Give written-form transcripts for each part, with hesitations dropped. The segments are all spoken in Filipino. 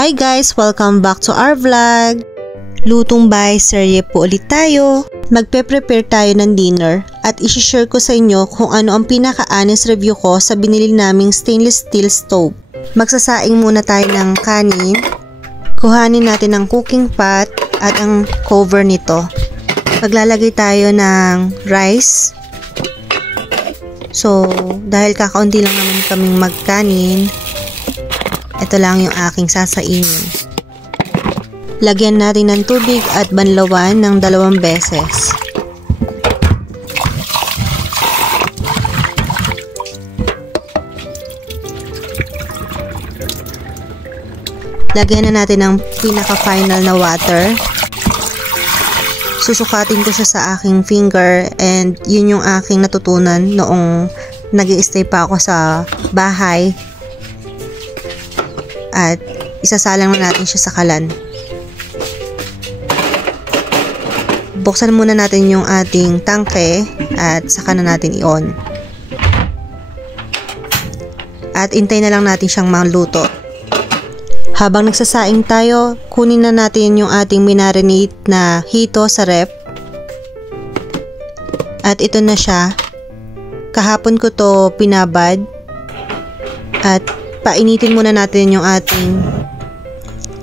Hi guys! Welcome back to our vlog! Lutong bahay serye po ulit tayo. Magpe-prepare tayo ng dinner at isi-share ko sa inyo kung ano ang pinaka-honest review ko sa binili naming stainless steel stove. Magsasaing muna tayo ng kanin. Kuhanin natin ang cooking pot at ang cover nito. Maglalagay tayo ng rice. So, dahil kakaunti lang naman kaming magkanin, ito lang yung aking sasainin. Lagyan natin ng tubig at banlawan ng 2 beses. Lagyan na natin ng pinaka-final na water. Susukatin ko siya sa aking finger and yun yung aking natutunan noong nag-i-stay pa ako sa bahay. At isasalang na natin siya sa kalan. Buksan muna natin yung ating tangke at saka na natin i-on. At intay na lang natin siyang maluto. Habang nagsasaing tayo, kunin na natin yung ating minarinate na hito sa ref. At ito na siya. Kahapon ko to pinabad. At painitin muna natin yung ating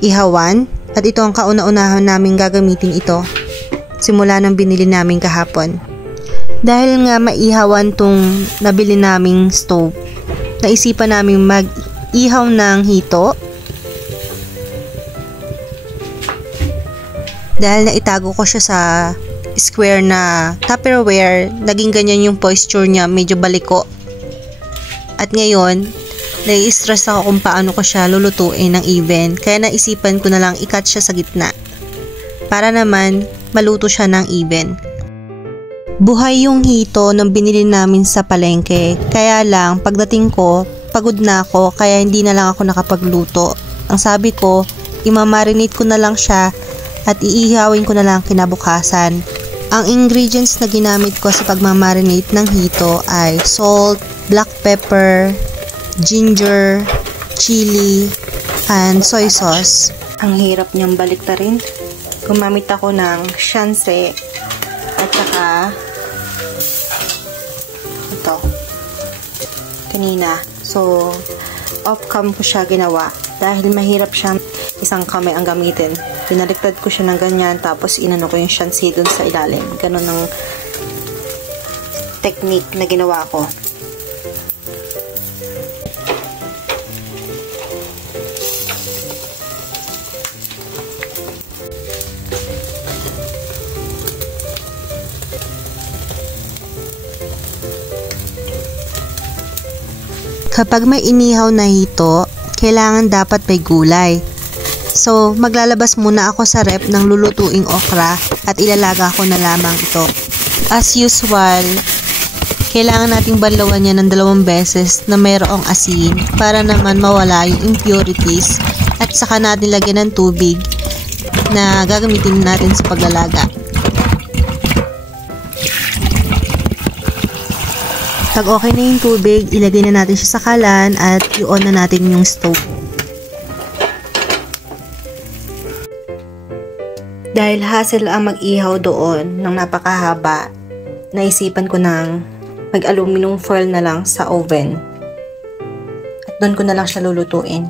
ihawan. At ito ang kauna-unahan namin gagamitin ito. Simula nang binili namin kahapon. Dahil nga maihawan tong nabili naming stove, naisipan namin mag-ihaw ng hito. Dahil naitago ko siya sa square na Tupperware, naging ganyan yung posture niya, medyo baliko. At ngayon, nai-stress ako kung paano ko siya lulutuin ng even. Kaya naisipan ko na lang i-cut siya sa gitna. Para naman, maluto siya ng even. Buhay yung hito nang binili namin sa palengke. Kaya lang, pagdating ko, pagod na ako, kaya hindi na lang ako nakapagluto. Ang sabi ko, imamarinate ko na lang siya at iihawin ko na lang kinabukasan. Ang ingredients na ginamit ko sa pagmamarinate ng hito ay salt, black pepper, ginger, chili, and soy sauce. Ang hirap niyang baliktarin. Gumamit ako ng shanse at saka ito kanina. So, off-cam ko siya ginawa dahil mahirap siyang isang kamay ang gamitin. Pinaliktad ko siya ng ganyan tapos inano ko yung shanse dun sa ilalim. Ganun ang technique na ginawa ko. Kapag may inihaw na hito, kailangan dapat may gulay. So, maglalabas muna ako sa ref ng lulutuing okra at ilalaga ko na lamang ito. As usual, kailangan nating banlawan niya ng 2 beses na mayroong asin para naman mawala yung impurities at saka natin lagyan ng tubig na gagamitin natin sa paglalaga. Pag okay na yung tubig, ilagay na natin siya sa kalan at i-on na natin yung stove. Dahil hassle ang mag-ihaw doon ng napakahaba, naisipan ko ng mag-aluminum foil na lang sa oven. At doon ko na lang siya lulutuin.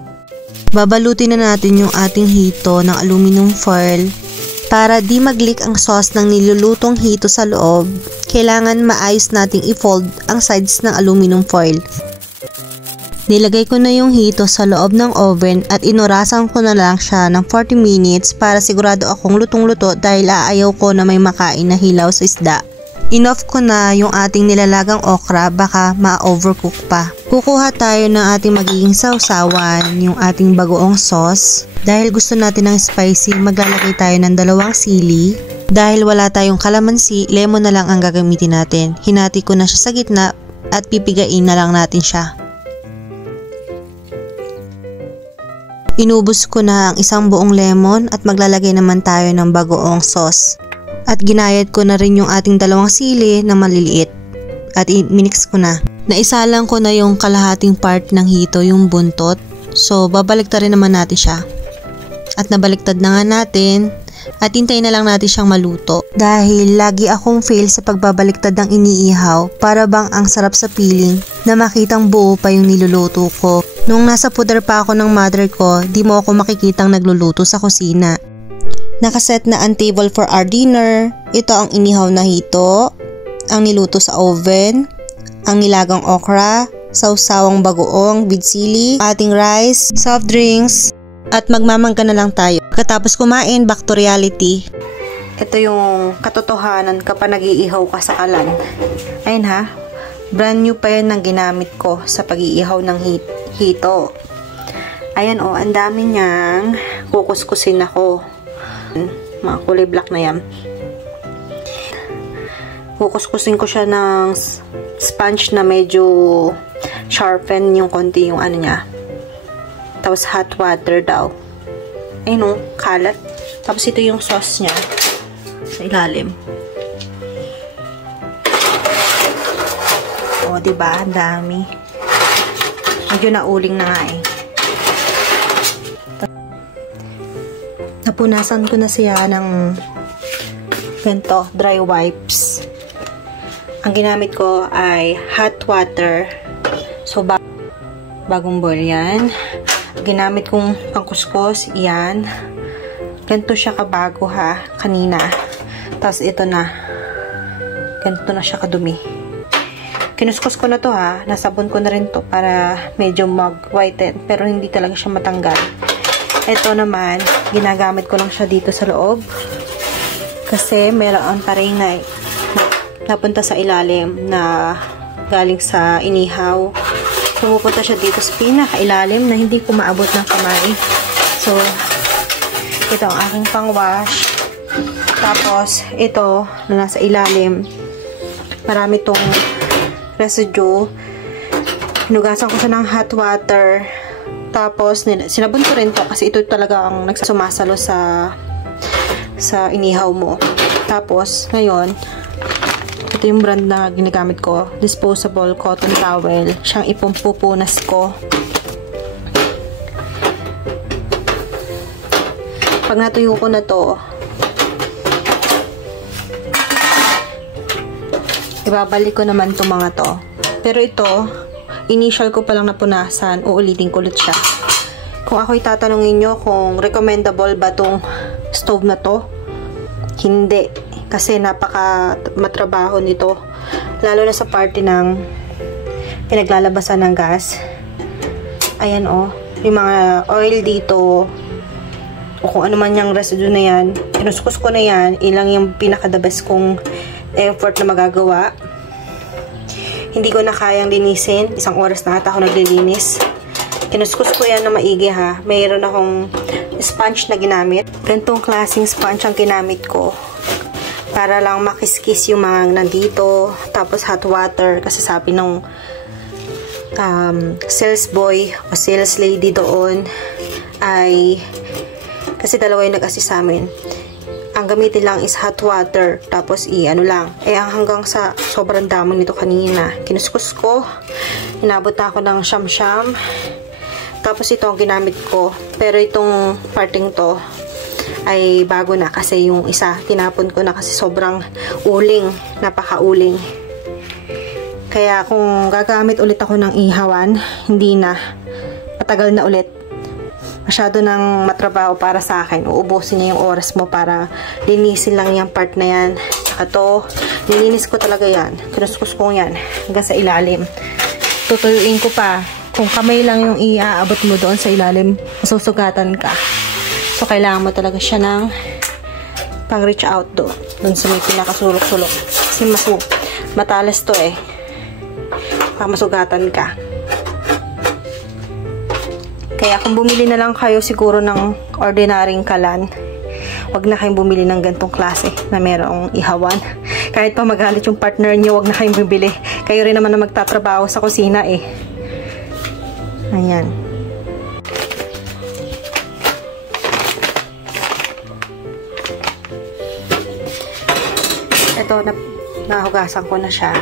Babalutin na natin yung ating hito ng aluminum foil para di mag-leak ang sauce ng nilulutong hito sa loob. Kailangan maayos nating i-fold ang sides ng aluminum foil. Nilagay ko na yung hito sa loob ng oven at inurasan ko na lang siya ng 40 minutes para sigurado akong lutong-luto dahil aayaw ko na may makain na hilaw sa isda. In-off ko na yung ating nilalagang okra, baka ma-overcook pa. Kukuha tayo ng ating magiging sausawan, yung ating bagoong sauce. Dahil gusto natin ng spicy, maglalagay tayo ng 2 sili. Dahil wala tayong kalamansi, lemon na lang ang gagamitin natin. Hinati ko na siya sa gitna at pipigain na lang natin siya. Inubos ko na ang 1 buong lemon at maglalagay naman tayo ng bagoong sauce. At ginayad ko na rin yung ating 2 sili na maliliit. At minix ko na. Naisalang ko na yung kalahating part ng hito, yung buntot. So, babalik na rin naman natin siya. at nabaliktad na nga natin at hintayin na lang natin siyang maluto. Dahil lagi akong fail sa pagbabaliktad ng iniihaw, para bang ang sarap sa piling na makitang buo pa yung niluluto ko. Nung nasa puder pa ako ng mother ko, di mo ako makikitang nagluluto sa kusina. Nakaset na ang table for our dinner. Ito ang inihaw na hito, ang niluto sa oven, ang nilagang okra, sawsawang bagoong with sili, ating rice, soft drinks, at magmamangga na lang tayo. Pagkatapos kumain, back to reality. Ito yung katotohanan kapag nag-iihaw ka sa kalan. Ayun ha, brand new pa yan ang ginamit ko sa pag-iihaw ng hito. Ayan o, ang dami niyang kukuskusin ako. Mga kulay black na yan. Kukuskusin ko siya ng sponge na medyo sharpen yung konti yung ano niya. Tapos hot water daw. Ayun o, kalat. Tapos ito yung sauce niya sa ilalim. O, diba? Ang dami. Medyo nauling na nga eh. Napunasan ko na siya ng ganito, dry wipes. Ang ginamit ko ay hot water. So, bagong boil yan. Ginamit kong pangkuskus, yan. Ganito siya kabago ha, kanina. Tapos ito na. Ganito na siya kadumi. Kinuskus ko na to ha. Nasabon ko na rin to para medyo mag-whiten. Pero hindi talaga siya matanggal. Ito naman, ginagamit ko lang siya dito sa loob. Kasi meron pa rin na napunta sa ilalim na galing sa inihaw. Pumupunta siya dito sa pinaka-ilalim na hindi ko maabot ng kamay. So, ito ang aking pang-wash. Tapos, ito na nasa ilalim. Marami tong residue. Hinugasan ko siya ng hot water. Tapos, sinabon ko rin to kasi ito talaga ang nagsumasalo sa inihaw mo. Tapos, ngayon, ito yung brand na ginagamit ko. Disposable cotton towel. Siyang ipumpupunas ko. Pag natuyo ko na to, ibabalik ko naman itong mga to. Pero ito, initial ko palang napunasan, uulitin ko ulit siya. Kung ako'y tatanungin nyo kung recommendable ba itong stove na to, hindi. Kasi napaka matrabaho nito. Lalo na sa party ng pinaglalabasan ng gas. Ayan o. Yung mga oil dito o kung ano man yung residue na yan. Kinuskus ko na yan. Ilang yung pinaka-the best kong effort na magagawa. Hindi ko na kayang linisin. Isang oras na ata ako naglilinis. Kinuskus ko yan na maigi ha. Mayroon akong sponge na ginamit. Ganitong klaseng sponge ang ginamit ko. Para lang makiskis yung mga nandito. Tapos hot water. Kasi sabi ng sales boy o sales lady doon ay kasi dalawa yung nag-assist sa amin. Ang gamitin lang is hot water. Tapos ano lang. Hanggang sa sobrang damo nito kanina. Kinuskus ko. Inabot na ako ng siyam-siyam. Tapos ito ang ginamit ko. Pero itong parting to ay bago na kasi yung isa tinapon ko na kasi sobrang uling, napaka-uling. Kaya kung gagamit ulit ako ng ihawan, hindi na, matagal na ulit. Masyado nang matrabaho para sa akin. Uubusin niya yung oras mo para linisin lang yung part na yan. Saka to, nilinis ko talaga yan. Kinuskus ko yan hanggang sa ilalim. Tutuyuin ko pa. Kung kamay lang yung iaabot mo doon sa ilalim, masusugatan ka. So, kailangan mo talaga siya ng pang-reach out doon sa may pinakasulok-sulok. Kasi matalas to eh. Baka masugatan ka. Kaya kung bumili na lang kayo siguro ng ordinaryong kalan, wag na kayong bumili ng gantong klase na merong ihawan. Kahit pa magalit yung partner niyo, wag na kayong bibili. Kayo rin naman na magtatrabaho sa kusina eh. Ayan. Ito, nahugasan ko na siya.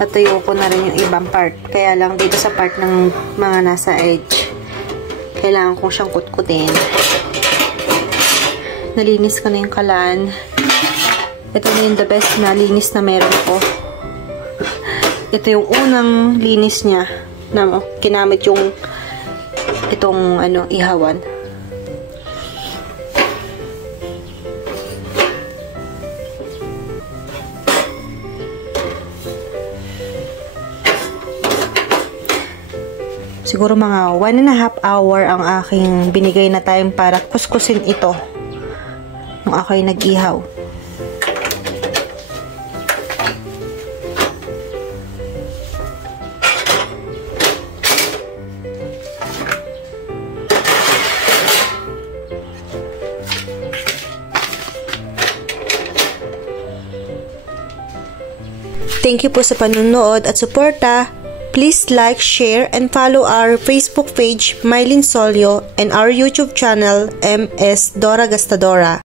Natuyo ko na rin yung ibang part. Kaya lang dito sa part ng mga nasa edge, kailangan kong siyang kutkutin. Nalinis ko na yung kalan. Ito na yung the best na linis na meron ko. Ito yung unang linis niya na kinamit yung itong ihawan. Siguro mga 1.5 hour ang aking binigay na time para kuskusin ito nung ako ay nag-ihaw. Thank you po sa panunood at suporta. Please like, share, and follow our Facebook page, Mylene Solio, and our YouTube channel, MS Dora Gastadora.